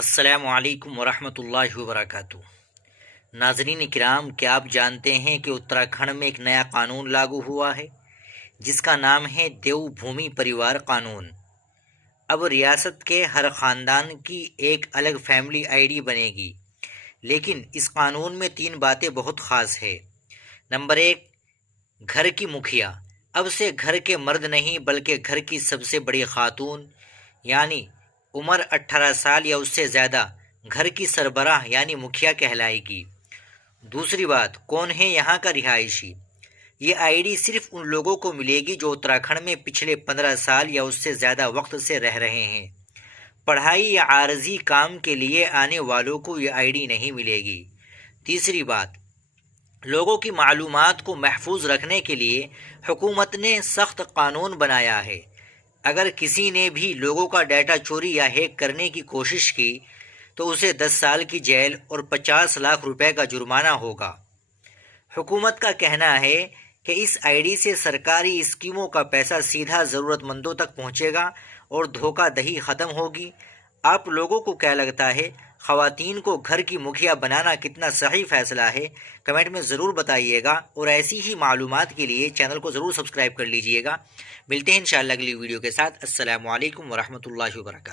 السلام علیکم ورحمۃ اللہ وبرکاتہ۔ ناظرین کرام، کیا آپ جانتے ہیں کہ اتراکھنڈ میں ایک نیا قانون لاگو ہوا ہے جس کا نام ہے دیو بھومی پریوار قانون۔ اب ریاست کے ہر خاندان کی ایک الگ فیملی آئی ڈی بنے گی، لیکن اس قانون میں 3 باتیں بہت خاص ہے۔ نمبر 1، گھر کی مکھیا۔ اب سے گھر کے مرد نہیں بلکہ گھر کی سب سے بڑی خاتون یعنی عمر 18 سال یا اس سے زیادہ گھر کی سربراہ یعنی مکھیا کہلائے گی۔ دوسری بات، کون ہے یہاں کا رہائشی؟ یہ آئی ڈی صرف ان لوگوں کو ملے گی جو اتراکھنڈ میں پچھلے 15 سال یا اس سے زیادہ وقت سے رہ رہے ہیں۔ پڑھائی یا عارضی کام کے لیے آنے والوں کو یہ آئی ڈی نہیں ملے گی۔ تیسری بات، لوگوں کی معلومات کو محفوظ رکھنے کے لیے حکومت نے سخت قانون بنایا ہے۔ اگر کسی نے بھی لوگوں کا ڈیٹا چوری یا ہیک کرنے کی کوشش کی تو اسے 10 سال کی جیل اور 50 لاکھ روپے کا جرمانہ ہوگا۔ حکومت کا کہنا ہے کہ اس آئی ڈی سے سرکاری اسکیموں کا پیسہ سیدھا ضرورت مندوں تک پہنچے گا اور دھوکہ دہی ختم ہوگی۔ آپ لوگوں کو کیا لگتا ہے، خواتین کو گھر کی مکھیا بنانا کتنا صحیح فیصلہ ہے؟ کمنٹ میں ضرور بتائیے گا، اور ایسی ہی معلومات کے لیے چینل کو ضرور سبسکرائب کر لیجئے گا۔ ملتے ہیں انشاءاللہ اگلی ویڈیو کے ساتھ۔ السلام علیکم ورحمۃ اللہ وبرکاتہ۔